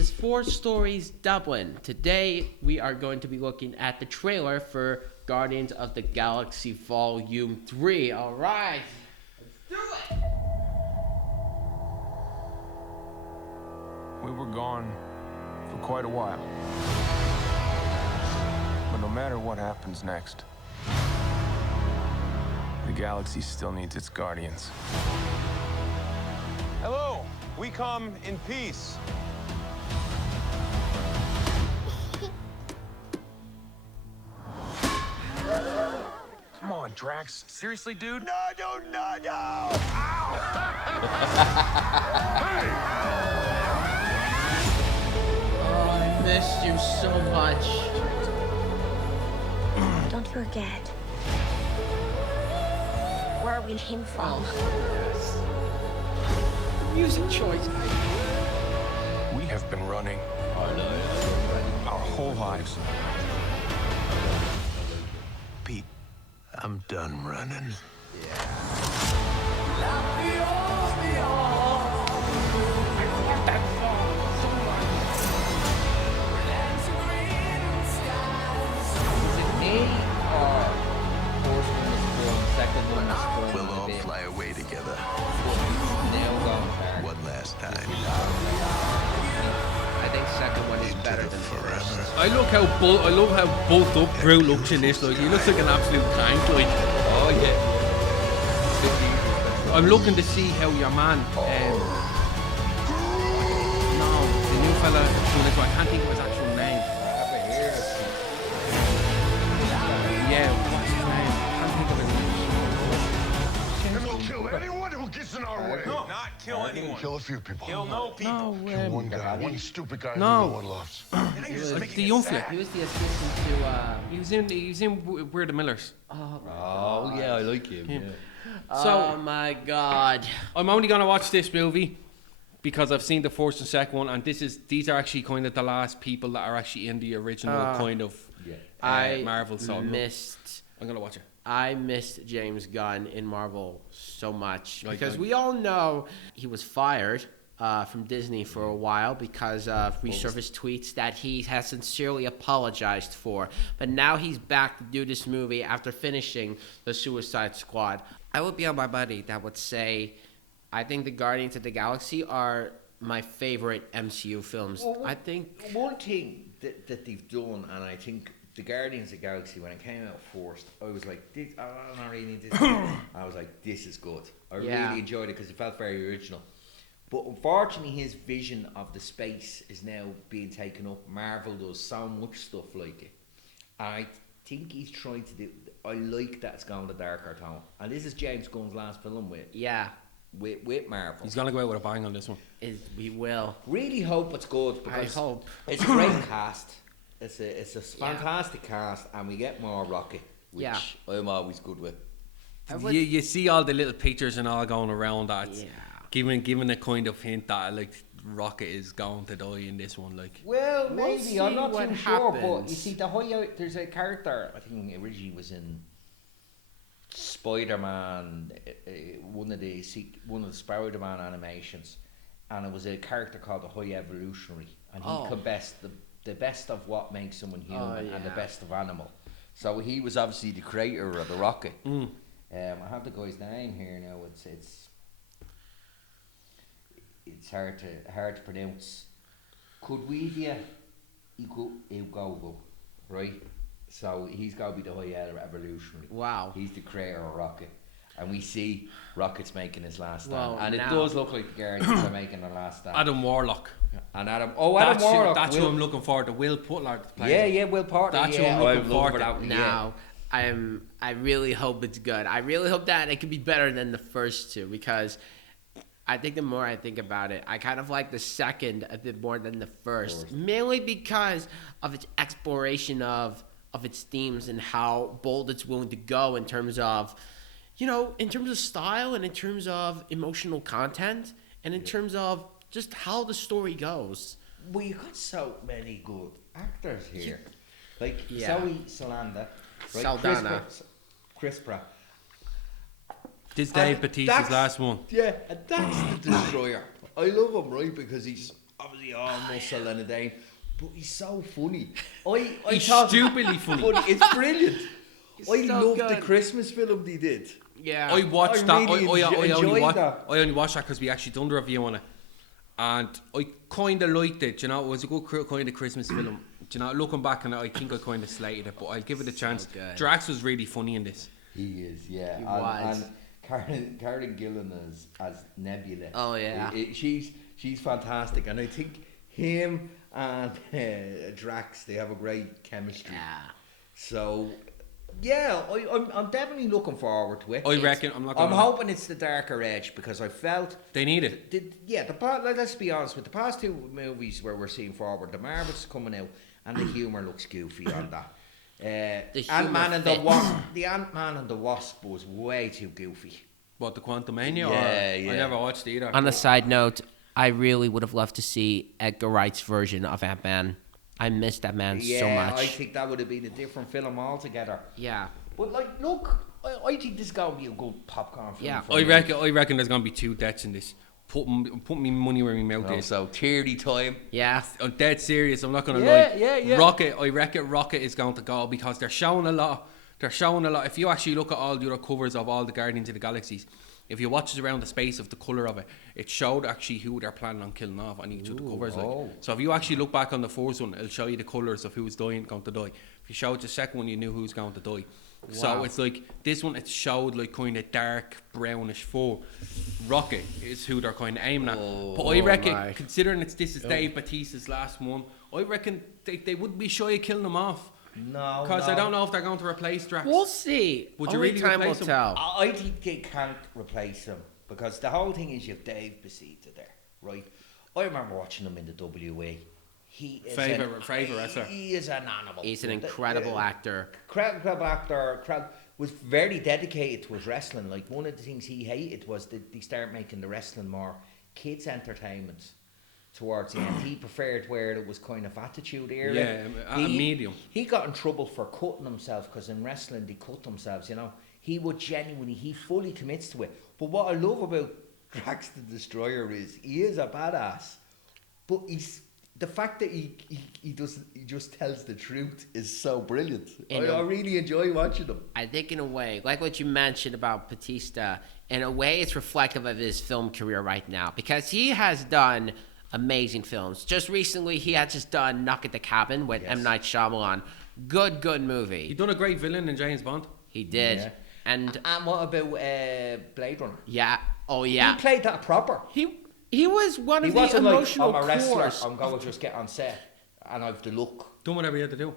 is Four Stories Dublin. Today we are going to be looking at the trailer for Guardians of the Galaxy Volume 3. Alright, let's do it! We were gone for quite a while. But no matter what happens next, the galaxy still needs its guardians. Hello, we come in peace. Come on, Drax. Seriously, dude? No! Ow! Hey! Oh, I missed you so much. Don't forget where we came from. Yes. Music choice. We have been running our whole lives. Pete, I'm done running. We'll all fly away together. One last time. I think second one is better than first. I love how bulked up Groot looks in this. Like he looks like an absolute tank. Like, Oh yeah. I'm looking to see how your man, no, the new fella, I can't think of his actual name. Yeah, what's his name? I can't think of his name. And we'll kill anyone who gets in our way. No, not kill anyone. Kill a few people. Kill no people. No, Kill one guy, one stupid guy No. who no one loves. the young flick. He was the assistant to, He was in We're the Millers. Oh yeah, I like him. Yeah. oh my god. I'm only gonna watch this movie because I've seen the first and second one, and these are actually kind of the last people that are actually in the original kind of Marvel. So I'm gonna watch it. I missed James Gunn in Marvel so much Like, because we all know he was fired from Disney for a while because of resurfaced tweets that he has sincerely apologized for. But now he's back to do this movie after finishing the Suicide Squad. I would be on my buddy that would say, I think the Guardians of the Galaxy are my favorite MCU films. Well, I think one thing that they've done, and I think the Guardians of the Galaxy, when it came out first, I was like, I'm not reading this. I was like, this is good. I Yeah. really enjoyed it because it felt very original. But unfortunately, his vision of the space is now being taken up. Marvel does so much stuff like it. And I think he's trying to do. I like that it's going the darker tone. And this is James Gunn's last film with Marvel. He's gonna go out with a bang on this one. we will. Really hope it's good because I hope. it's a great cast. It's a fantastic cast, and we get more Rocket, which I'm always good with. You see all the little pictures and all going around that. Yeah. Giving a kind of hint that like Rocket is going to die in this one. Like, Well, We'll maybe see I'm not what too sure, but happens. you see, there's a character I think originally was in Spider-Man, one of the Spider-Man animations, and it was a character called the High Evolutionary, and he could best the best of what makes someone human and the best of animal. So he was obviously the creator of the Rocket. I have the guy's name here now. It's hard to pronounce. Kudwidia Igogo, right? So he's got to be the High Evolutionary. Wow. He's the creator of Rocket. And we see Rocket's making his last stand. Well, and it now- does look like the Guardians are making their last stand. Adam Warlock. And Adam Warlock. That's who I'm looking forward to. Will Putler to play. Yeah, Will Porter. That's who yeah, I'm looking love forward to. that one, Now, I really hope it's good. I really hope that it could be better than the first two because I think the more I think about it, I kind of like the second a bit more than the first. Mainly because of its exploration of its themes and how bold it's willing to go in terms of, in terms of style and in terms of emotional content and in terms of just how the story goes. Well, you got so many good actors here. Like Yeah. Zoe Saldana. Right? Saldana. Chris Pratt. This Dave And Bautista's that's- last one. Yeah, and that's the destroyer. I love him, right? Because he's obviously all muscle and a day, but he's so funny. He's stupidly funny. It's brilliant. I so love good. the Christmas film they did. Yeah. I watched I that. really I enjoyed that. only watched that because we actually done the review on it, and I kind of liked it. You know, it was a good kind of Christmas film. You know, looking back on it, I think I kind of slated it, but I'll give it a chance. good. Drax was really funny in this. He is, yeah. He and, was. and Karen Gillan as Nebula. Oh, yeah. She's fantastic, and I think him and Drax, they have a great chemistry. Yeah. So, yeah, I'm definitely looking forward to it. I reckon I'm I'm hoping it's the darker edge because I felt they need it. let's be honest with the past two movies where we're seeing forward, the Marvels coming out and the humour looks goofy on that. The Ant-Man humour and the fits. Wasp. The Ant-Man and the Wasp was way too goofy. What, the Quantum Mania? Yeah. I never watched it either. On a side note, I really would have loved to see Edgar Wright's version of Ant-Man. I missed that man so much. I think that would have been a different film altogether. Yeah. But like, look, I think this is gonna be a good popcorn film. Yeah. for I me. reckon there's gonna be 2 deaths in this. Put me money where my mouth is. So teary time. Yeah. I'm dead serious. I'm not gonna Yeah, lie. yeah. Rocket. I reckon Rocket is going to go because they're showing a lot. If you actually look at all the other covers of all the Guardians of the Galaxies, if you watch it around the space of the colour of it, it showed actually who they're planning on killing off on each of the covers. Like. So if you actually look back on the first one, it'll show you the colours of who's going to die. If you showed the second one, you knew who's going to die. So it's like this one, it showed like kind of dark brownish fur. Rocket is who they're kind of aiming at. But I reckon, my. considering this is Dave Bautista's last one, I reckon they wouldn't be shy of killing him off. No, Because I don't know if they're going to replace Drax. We'll see. Would you Only really time will replace him? tell. I think they can't replace him because the whole thing is you have Dave Bautista there, right? I remember watching him in the WA. He is Favourite wrestler. He is an animal. He's an incredible actor. Incredible actor. Was very dedicated to his wrestling. Like one of the things he hated was that they start making the wrestling more kids' entertainment towards the end. He preferred where it was kind of attitude era. Yeah, a medium. He got in trouble for cutting himself because in wrestling they cut themselves, you know. He fully commits to it. But what I love about Drax the Destroyer is he is a badass. But the fact that he just tells the truth is so brilliant. I really enjoy watching him. I think in a way, like what you mentioned about Batista, in a way it's reflective of his film career right now because he has done amazing films. Just recently, he had just done Knock at the Cabin with M. Night Shyamalan. Good movie. He done a great villain in James Bond. He did. Yeah. And what about Blade Runner? yeah, oh yeah. He played that proper. He was one He of the wasn't emotional like, I'm a wrestler, cores. I'm going to just get on set and I've the look. Done whatever he had to do.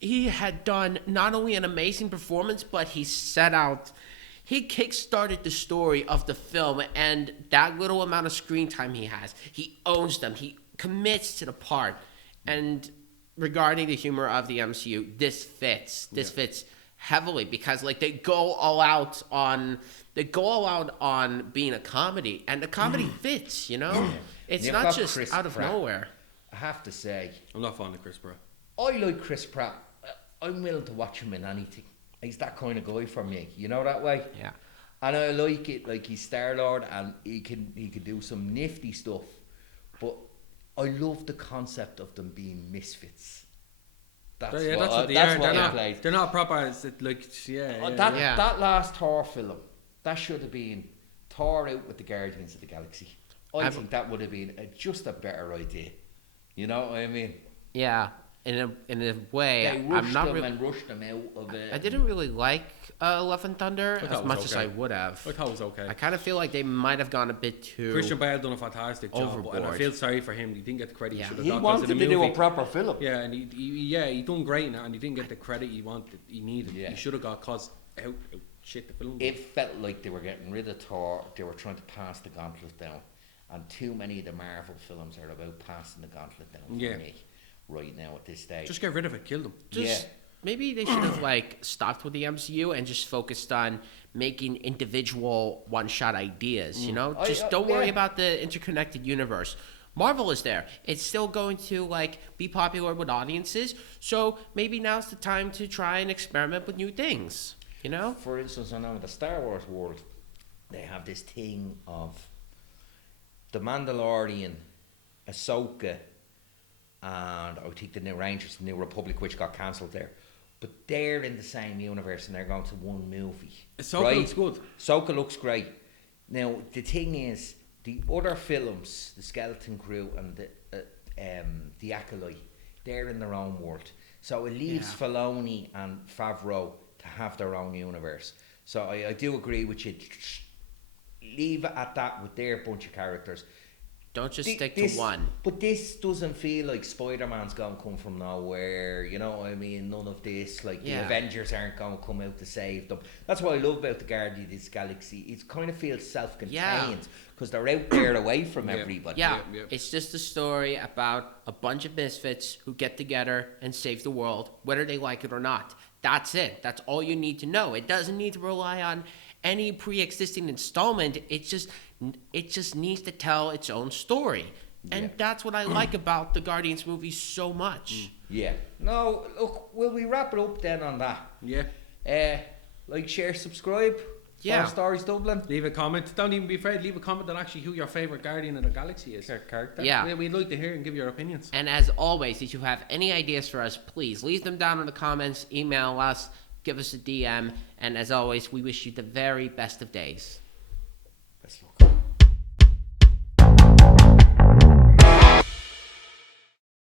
He had done not only an amazing performance, but he kickstarted the story of the film, and that little amount of screen time he has, he owns them. He commits to the part. And regarding the humor of the MCU, this fits. This fits heavily because like they go all out on being a comedy, and the comedy fits. You know, it's You've not got just Chris out of Pratt. nowhere. I have to say, I'm not fond of Chris Pratt. I like Chris Pratt. I'm willing to watch him in anything. He's that kind of guy for me. You know that way? Yeah. And I like it. Like he's Star-Lord and he can do some nifty stuff. But I love the concept of them being misfits. That's what they are. I played. They're not proper. It's like That last Thor film, that should have been Thor out with the Guardians of the Galaxy. I think that would have been just a better idea. You know what I mean? Yeah. In a way, They I'm not really. rushed them out of it. I didn't really like Love and Thunder thought as it was much as I okay. would have. I thought it was okay. I kind of feel like they might have gone a bit too. Christian Bale done a fantastic job, and I Overboard. feel sorry for him. He didn't get the credit Yeah. he should have He got. 'cause wanted in to the do a movie- proper film. Yeah, and he done great in it, and he didn't get the credit he needed. Yeah. He should have got cause out shit the film. It felt like they were getting rid of Thor. They were trying to pass the gauntlet down, and too many of the Marvel films are about passing the gauntlet down for Yeah. me right now at this stage. Just get rid of it, kill them. Just maybe they should have like stopped with the MCU and just focused on making individual one-shot ideas. You know, just don't worry about the interconnected universe. Marvel is there. It's still going to like be popular with audiences. So maybe now's the time to try and experiment with new things. You know? For instance, I know in the Star Wars world, they have this thing of the Mandalorian Ahsoka, and I think the New Rangers, the New Republic, which got cancelled there. But they're in the same universe and they're going to one movie. Ahsoka looks good. Ahsoka looks great. Now, the thing is, the other films, the Skeleton Crew and the Acolyte, they're in their own world. So it leaves Filoni and Favreau to have their own universe. So I do agree with you. Leave it at that with their bunch of characters. Don't just stick to one. But this doesn't feel like Spider-Man's going to come from nowhere. You know what I mean? None of this. Like, the Avengers aren't going to come out to save them. That's what I love about the Guardians of this Galaxy. It kind of feels self-contained because they're out there away from everybody. Yeah, it's just a story about a bunch of misfits who get together and save the world, whether they like it or not. That's it. That's all you need to know. It doesn't need to rely on any pre-existing installment. It just needs to tell its own story, and that's what I like about the Guardians movies so much. Yeah. No, look, will we wrap it up then on that? Yeah. Like, share, subscribe. Yeah. 4 Stories Dublin. Leave a comment. Don't even be afraid. Leave a comment on actually who your favourite Guardian of the Galaxy is. Character. Yeah. We'd like to hear and give your opinions. And as always, if you have any ideas for us, please leave them down in the comments, email us, give us a DM, and as always, we wish you the very best of days.